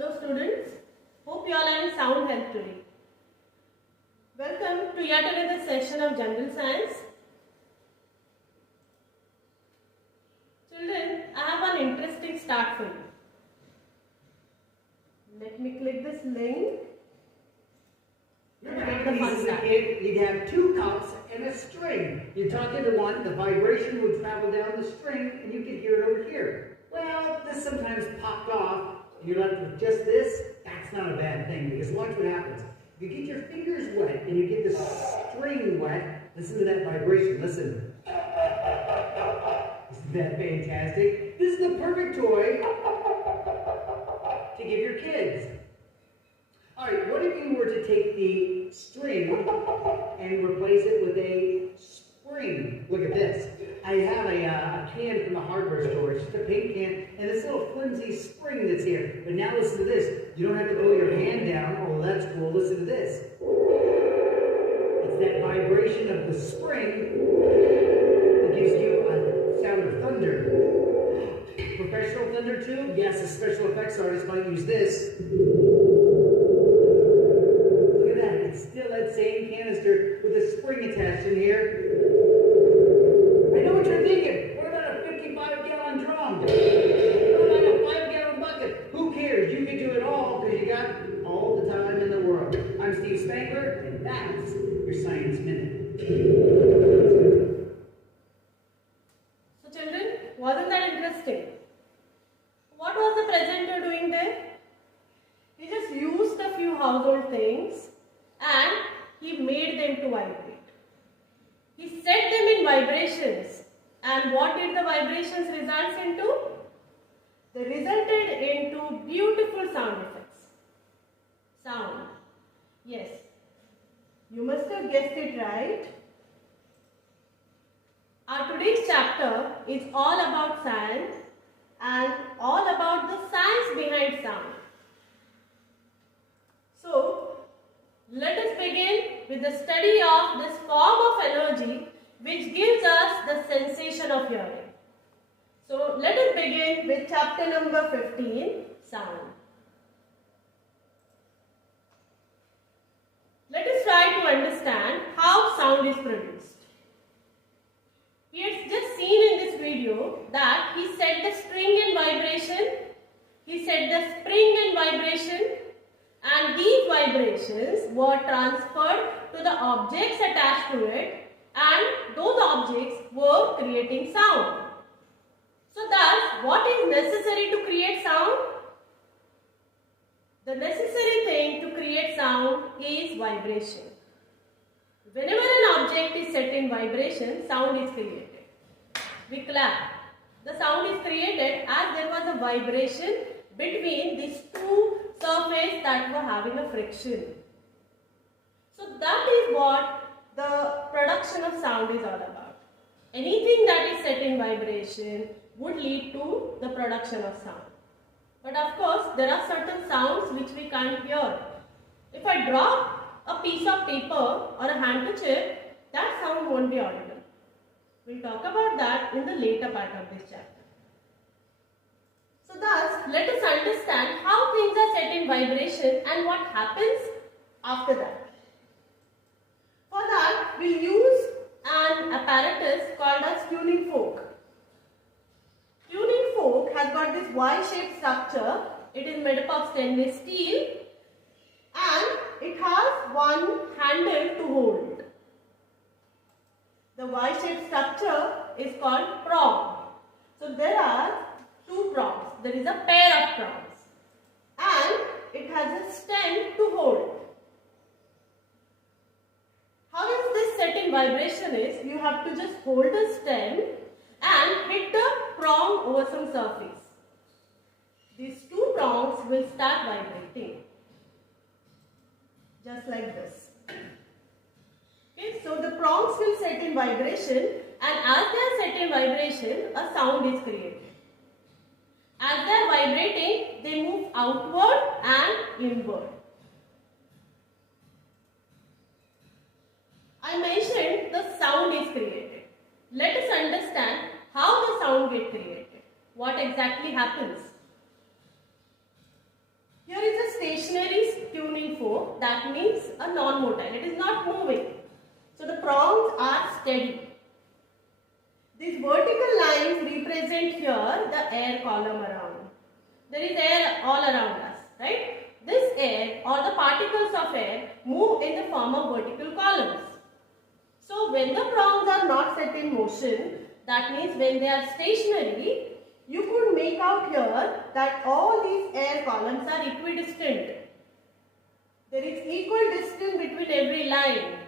Hello students, hope you all are in sound health today. Welcome to yet another session of General Science. Children, I have an interesting start for you. Let me click this link. You'd have two cups and a string. You talk into one, the vibration would travel down the string, and you could hear it over here. Well, this sometimes popped off. You're left with just this. That's not a bad thing, because watch what happens. If you get your fingers wet and you get the string wet, listen to that vibration. Listen. Isn't that fantastic? This is the perfect toy to give your kids. All right, what if you were to take the string and replace it with a spring? Look at this. I have a can from the hardware store. It's just a paint can and this little flimsy spring that's here. But now listen to this. You don't have to pull your hand down. Oh, that's cool. Listen to this. It's that vibration of the spring that gives you a sound of thunder. Professional thunder too? Yes, a special effects artist might use this. Still that same canister with a spring attached in here. I know what you're thinking. What about a 55-gallon drum? What about a 5-gallon bucket? Who cares? You can do it all because you got all the time in the world. I'm Steve Spangler, and that's your Science Minute. So children, wasn't that interesting? What was the presenter doing there? He just used a few household things and he made them to vibrate. He set them in vibrations, and what did the vibrations result into? They resulted into beautiful sound effects. Sound. Yes, you must have guessed it right. Our today's chapter is all about science and all about the science behind sound. So, let us begin with the study of this form of energy which gives us the sensation of hearing. So let us begin with chapter number 15, sound. Let us try to understand how sound is produced. We have just seen in this video that he set the string in vibration, he set the spring in vibration, and these vibrations were transferred to the objects attached to it, and those objects were creating sound. So thus, what is necessary to create sound? The necessary thing to create sound is vibration. Whenever an object is set in vibration, sound is created. We clap. The sound is created as there was a vibration between these two surfaces that were having a friction. So that is what the production of sound is all about. Anything that is set in vibration would lead to the production of sound. But of course, there are certain sounds which we can't hear. If I drop a piece of paper or a handkerchief, that sound won't be audible. We'll talk about that in the later part of this chapter. So thus, let us understand how things are set in vibration and what happens after that. For that, we'll use an apparatus called as tuning fork. Tuning fork has got this Y-shaped structure. It is made up of stainless steel and it has one handle to hold. The Y-shaped structure is called prong. So there are two prongs. There is a pair of prongs and it has a stem to hold. How is this set in vibration is, you have to just hold the stem and hit the prong over some surface. These two prongs will start vibrating. Just like this. Okay, so the prongs will set in vibration, and as they are set in vibration, a sound is created. As they are vibrating, they move outward and inward. I mentioned the sound is created. Let us understand how the sound gets created. What exactly happens? Here fork, that means a non-motile. It is not moving. So the prongs are steady. These vertical lines represent here the air column around. There is air all around us, right? This air or the particles of air move in the form of vertical columns. So when the prongs are not set in motion, that means when they are stationary, you could make out here that all these air columns are equidistant. There is equal distance between every line.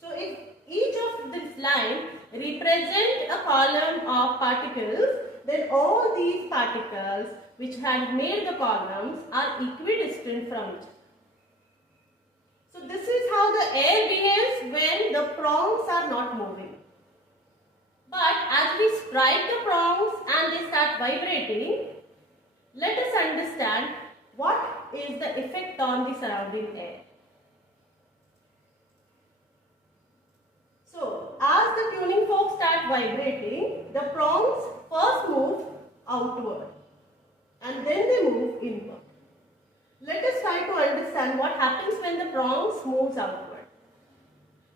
So if each of this line represent a column of particles, then all these particles which had made the columns are equidistant from each other. So this is how the air behaves when the prongs are not moving. But as we strike the prongs and they start vibrating, let us understand what is the effect on the surrounding air. So, as the tuning forks start vibrating, the prongs first move outward and then they move inward. Let us try to understand what happens when the prongs moves outward.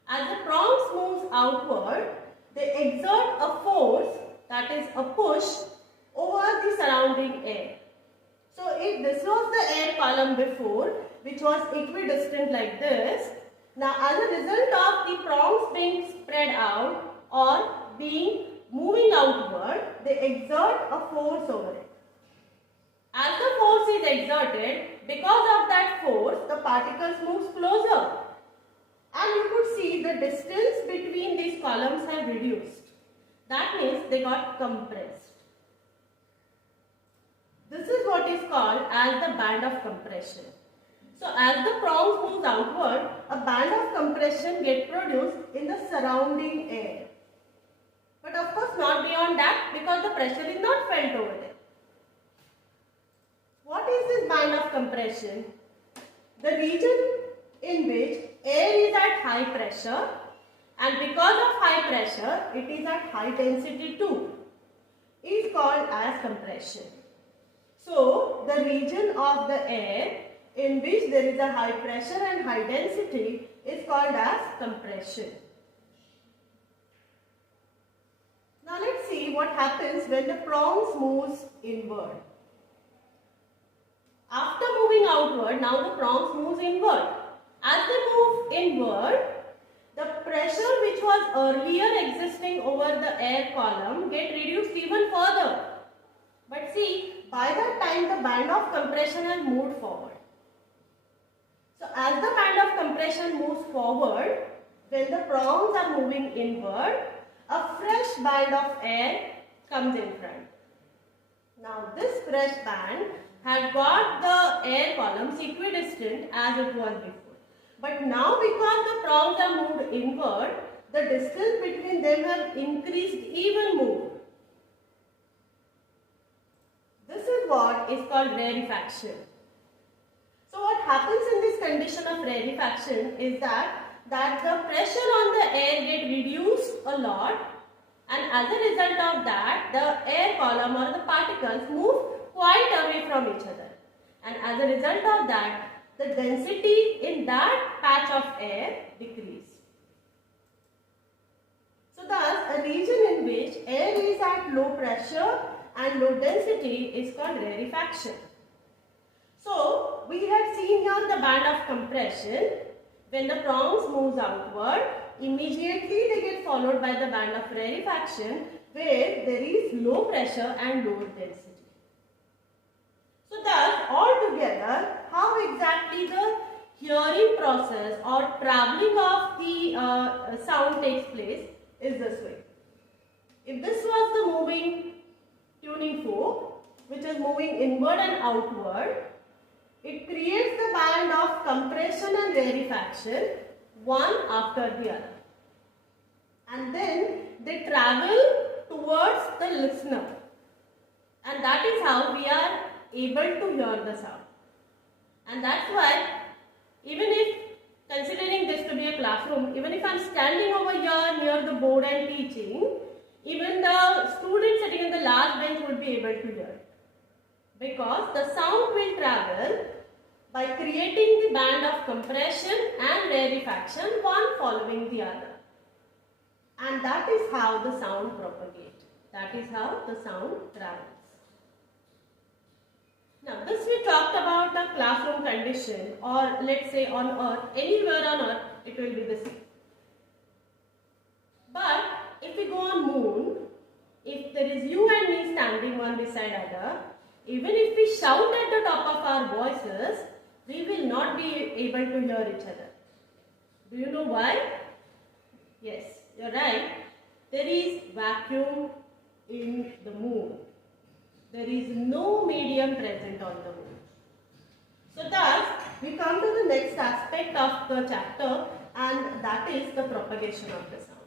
As the prongs moves outward, they exert a force, that is a push, over the surrounding air. So if this was the air column before, which was equidistant like this, now as a result of the prongs being spread out or being moving outward, they exert a force over it. As the force is exerted, because of that force, the particles move closer. And you could see the distance between these columns have reduced. That means they got compressed. This is what is called as the band of compression. So as the prongs move outward, a band of compression gets produced in the surrounding air. But of course not beyond that, because the pressure is not felt over there. What is this band of compression? The region in which air is at high pressure, and because of high pressure it is at high density too, is called as compression. So the region of the air in which there is a high pressure and high density is called as compression. Now let's see what happens when the prongs moves inward. After moving outward, now the prongs moves inward. As they move inward, the pressure which was earlier existing over the air column get reduced even further. But see, by that time the band of compression has moved forward. So as the band of compression moves forward, when the prongs are moving inward, a fresh band of air comes in front. Now this fresh band had got the air columns equidistant as it was before. But now because the prongs are moved inward, the distance between them have increased even more. This is what is called rarefaction. So what happens in this condition of rarefaction is that the pressure on the air get reduced a lot, and as a result of that, the air column or the particles move quite away from each other. And as a result of that, the density in that patch of air decreased. So thus, a region in which air is at low pressure and low density is called rarefaction. So, we had seen here the band of compression. When the prongs moves outward, immediately they get followed by the band of rarefaction, where there is low pressure and low density. So thus, altogether, how exactly the hearing process or travelling of the sound takes place is this way. If this was the moving tuning fork, which is moving inward and outward, it creates the band of compression and rarefaction one after the other. And then they travel towards the listener. And that is how we are able to hear the sound. And that's why, even if considering this to be a classroom, even if I am standing over here near the board and teaching, even the student sitting in the last bench would be able to hear it. Because the sound will travel by creating the band of compression and rarefaction, one following the other. And that is how the sound propagates. That is how the sound travels. Now, this we talked about a classroom condition, or let's say on earth, anywhere on earth it will be the same. But if we go on moon, if there is you and me standing one beside other, even if we shout at the top of our voices, we will not be able to hear each other. Do you know why? Yes, you're right. There is vacuum in the moon. There is no medium present on the moon. So thus, we come to the next aspect of the chapter, and that is the propagation of the sound.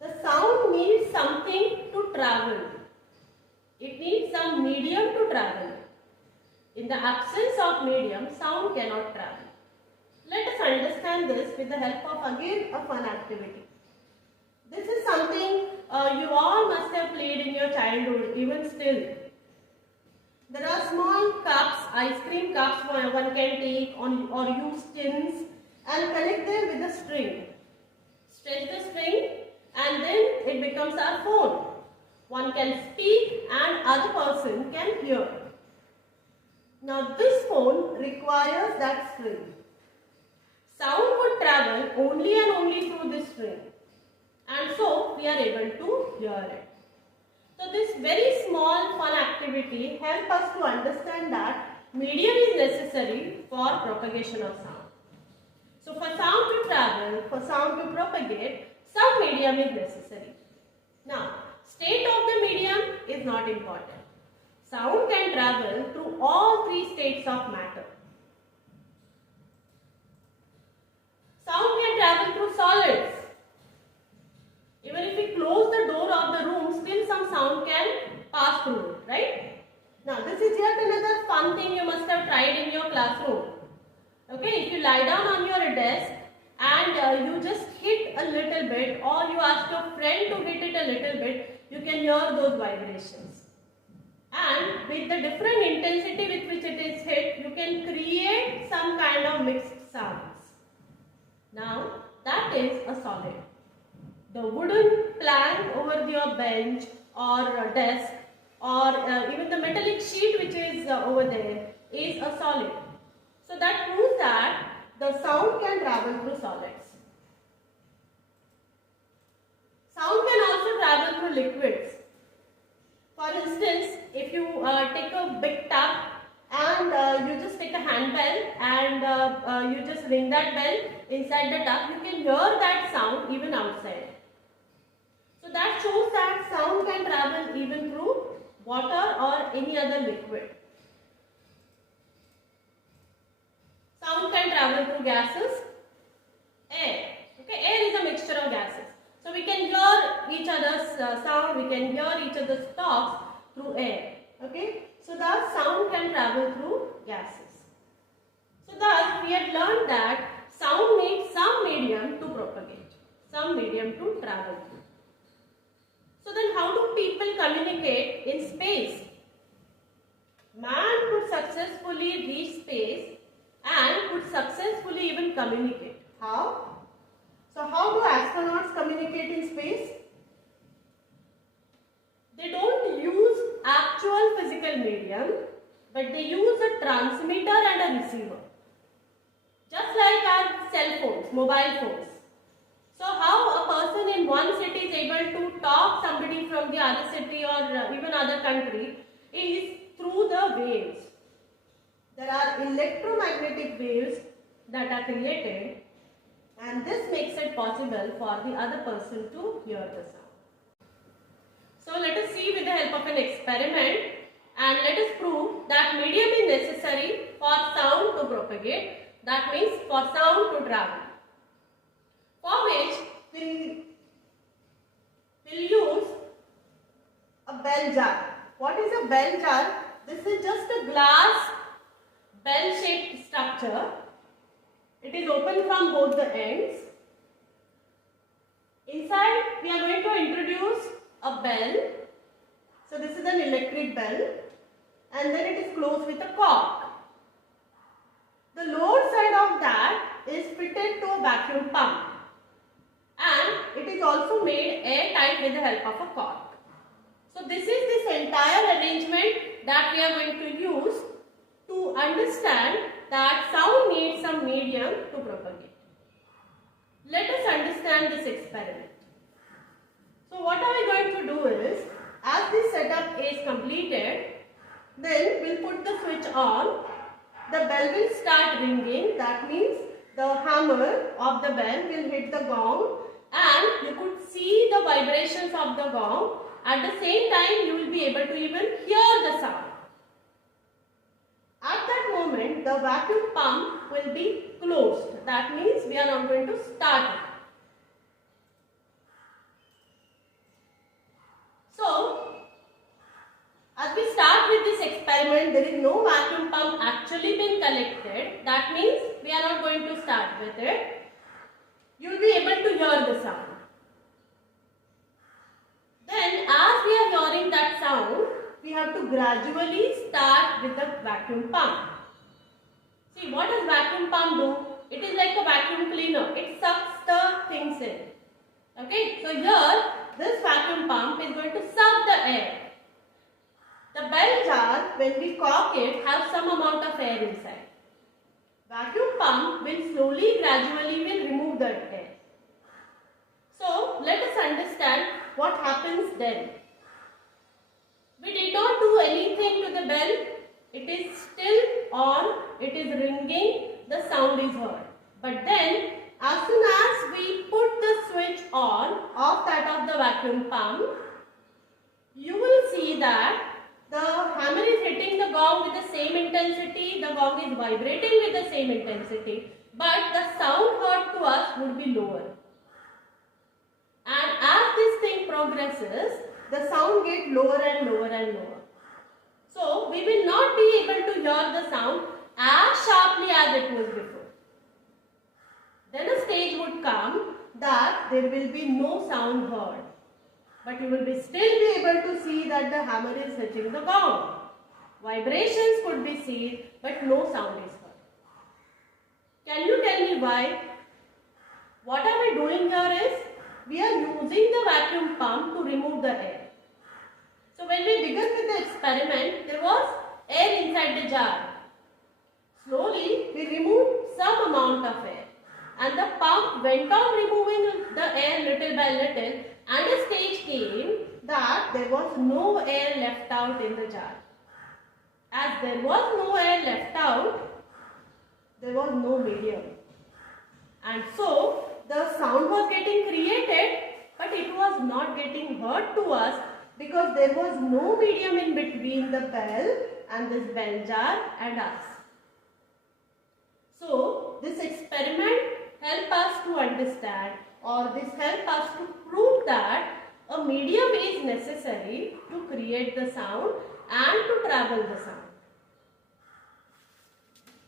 The sound needs something to travel. It needs some medium to travel. In the absence of medium, sound cannot travel. Let us understand this with the help of again a fun activity. This is something you all must have played in your childhood, even still. There are small cups, ice cream cups one can take on or use tins and connect them with a string. Stretch the string and then it becomes our phone. One can speak and other person can hear. Now this phone requires that string. Sound would travel only and only through this string, and so we are able to hear it. So this very small fun activity helps us to understand that medium is necessary for propagation of sound. So for sound to travel, for sound to propagate, some medium is necessary. Now, state of the medium is not important. Sound can travel through all three states of matter. Sound can travel through solids. Even if we close the door of the room, still some sound can pass through it, right? Now, this is yet another fun thing you must have tried in your classroom. Okay, if you lie down on your desk and you just hit a little bit, or you ask your friend to hit it a little bit, you can hear those vibrations. And with the different intensity with which it is hit, you can create some kind of mixed sounds. Now, that is a solid. The wooden plank over your bench or desk, or even the metallic sheet which is over there, is a solid. So that proves that the sound can travel through solids. Sound can also travel through liquids. For instance, if you take a big tub and you just take a handbell and you just ring that bell inside the tub, you can hear that sound even outside. So that shows that sound can travel even through water or any other liquid. Sound can travel through gases, air. Okay, air is a mixture of gases. So we can hear each other's sound, we can hear each other's talks through air. Okay, so thus sound can travel through gases. So thus we have learned that sound needs some medium to propagate, some medium to travel through. So then how do people communicate in space? Man could successfully reach space and could successfully even communicate. How? So how do astronauts communicate in space? They don't use actual physical medium, but they use a transmitter and a receiver. Just like our cell phones, mobile phones. So how a person in one city is able to talk somebody from the other city or even other country is through the waves. There are electromagnetic waves that are created, and this makes it possible for the other person to hear the sound. So let us see with the help of an experiment, and let us prove that medium is necessary for sound to propagate. That means for sound to travel. For which we'll use a bell jar. What is a bell jar? This is just a glass bell-shaped structure. It is open from both the ends. Inside we are going to introduce a bell. So this is an electric bell, and then it is closed with a cork. the lower side of that is fitted to a vacuum pump, and it is also made airtight with the help of a cork. So this is this entire arrangement that we are going to use to understand that sound needs some medium to propagate. Let us understand this experiment. So what are we going to do is, as this setup is completed, then we'll put the switch on. The bell will start ringing. That means the hammer of the bell will hit the gong, and you could see the vibrations of the gong. At the same time, you will be able to even hear the sound. At that moment, the vacuum pump will be closed. That means we are not going to start it. So, as we start with this experiment, there is no vacuum pump actually been collected. That means we are not going to start with it. You will be able to hear the sound. Then, as we are hearing that sound, we have to gradually start with the vacuum pump. See, what does vacuum pump do? It is like a vacuum cleaner. It sucks the things in. Okay, so here this vacuum pump is going to suck the air. The bell jar, when we cork it, has some amount of air inside. Vacuum pump will slowly, gradually will remove that air. So let us understand what happens then. We did not do anything to the bell. It is still on. It is ringing. The sound is heard. But then, as soon as we put the switch on of that of the vacuum pump, you will see that the hammer is hitting the gong with the same intensity. The gong is vibrating with the same intensity. But the sound heard to us would be lower. And as this thing progresses, the sound gets lower and lower and lower. So, we will not be able to hear the sound as sharply as it was before. Then a stage would come that there will be no sound heard. But you will still be able to see that the hammer is hitting the gong. Vibrations could be seen, but no sound is heard. Can you tell me why? What are we doing here is, we are using the vacuum pump to remove the air. So when we began with the experiment, there was air inside the jar. Slowly, we removed some amount of air. And the pump went on removing the air little by little, and a stage came that there was no air left out in the jar. As there was no air left out, there was no medium. And so, the sound was getting created, but it was not getting heard to us because there was no medium in between the bell and this bell jar and us. So, this experiment helps us to understand, or this helps us to prove that a medium is necessary to create the sound and to travel the sound.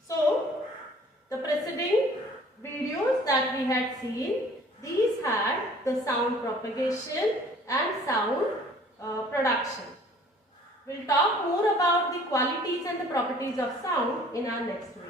So, the preceding videos that we had seen, these had the sound propagation and sound production. We'll talk more about the qualities and the properties of sound in our next video.